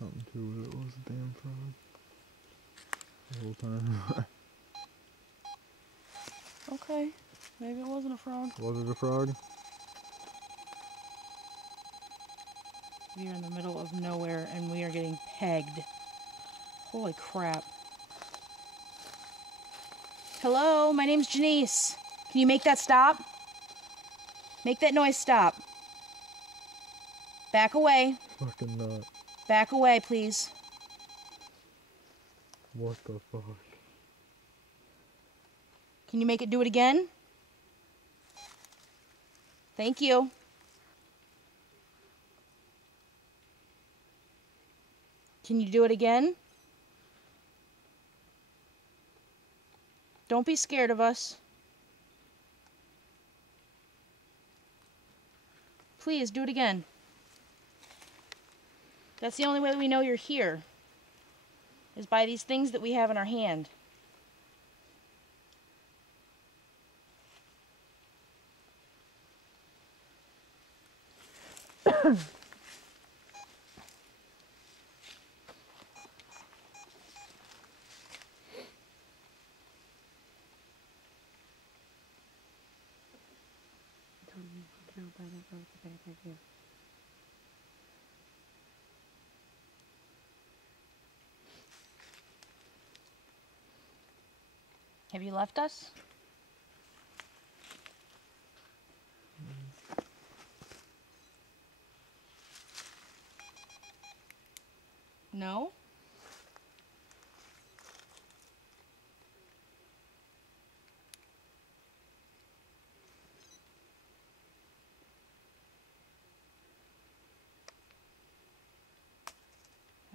something to it. It was a damn frog. The whole time. Okay, maybe it wasn't a frog. Was it a frog? We are in the middle of nowhere and we are getting pegged. Holy crap. Hello, my name's Janice. Can you make that stop? Make that noise stop. Back away. Fucking not. Back away, please. What the fuck? Can you make it do it again? Thank you. Can you do it again? Don't be scared of us. Please, do it again. That's the only way we know you're here, is by these things that we have in our hand. Have you left us? No?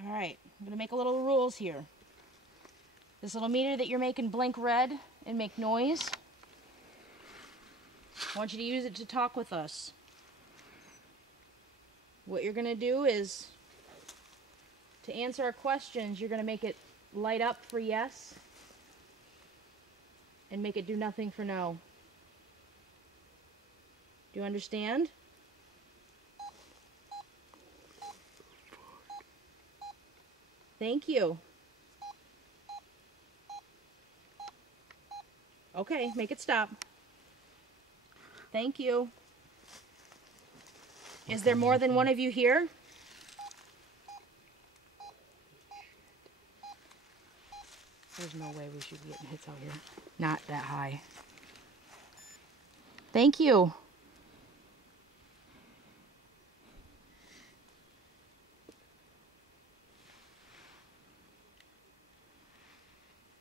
All right, I'm gonna make a little rules here. This little meter that you're making blink red and make noise, I want you to use it to talk with us. What you're gonna do is, to answer our questions, you're gonna make it light up for yes and make it do nothing for no. Do you understand? Thank you. Okay, make it stop. Thank you. Is there more than one of you here? There's no way we should be getting hits out here. Not that high. Thank you.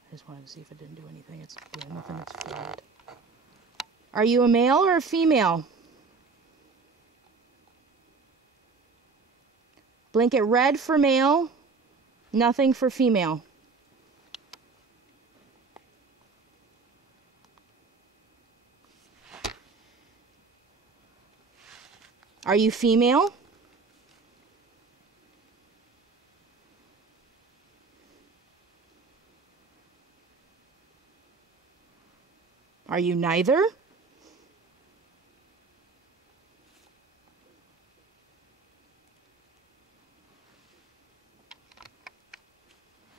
I just wanted to see if it didn't do anything. It's doing nothing. It's flat. Are you a male or a female? Blink it red for male, nothing for female. Are you female? Are you neither?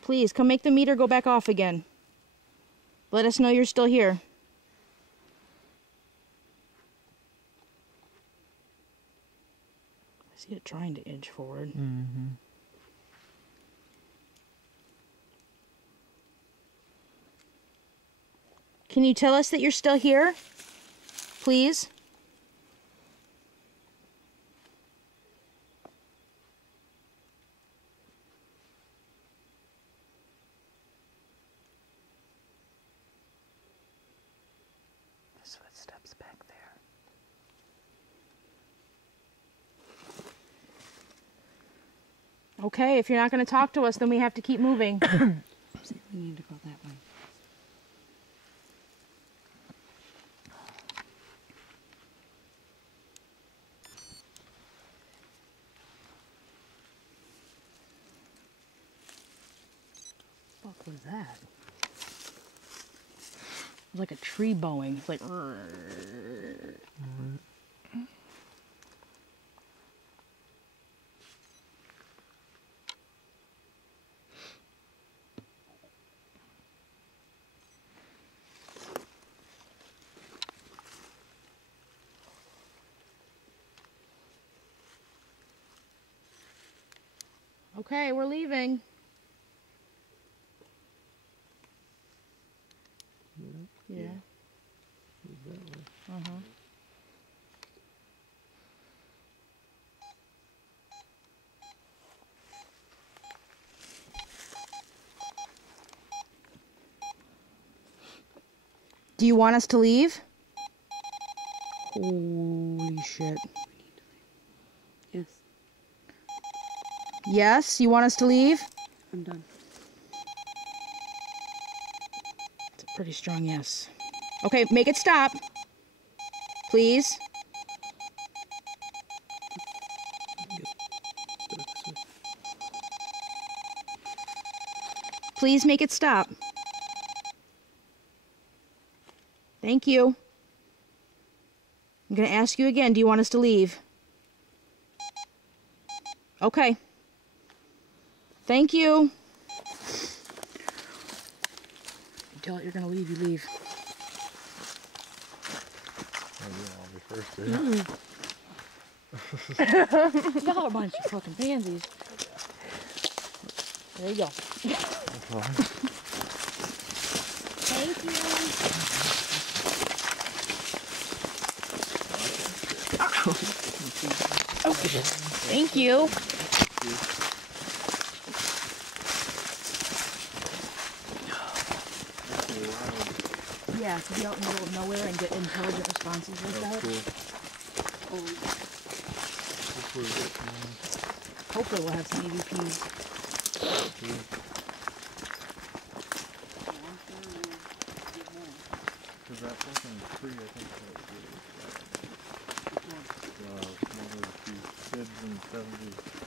Please, come make the meter go back off again. Let us know you're still here. I see it trying to inch forward. Mm-hmm. Can you tell us that you're still here? Please? His footsteps back there. Okay, if you're not going to talk to us, then we have to keep moving. We need to go that way. What was that? It was like a tree bowing. It's like. Okay, we're leaving. Yeah. Yeah. Move that way. Uh-huh. Do you want us to leave? Holy shit. Yes, Yes, you want us to leave? I'm done. It's a pretty strong yes. Okay, make it stop. Please. Please make it stop. Thank you. I'm going to ask you again, do you want us to leave? Okay. Thank you. You tell it you're going to leave, you leave. Oh, yeah, I'll be first, dude. Y'all are a bunch of fucking pansies. There you go. Thank you. Okay. Thank you. Yeah, to be out in the middle of nowhere and get intelligent responses like that. Cool. Hopefully we'll have some EVPs. Because that fucking tree, I think that was really one of the few kids in the 70s.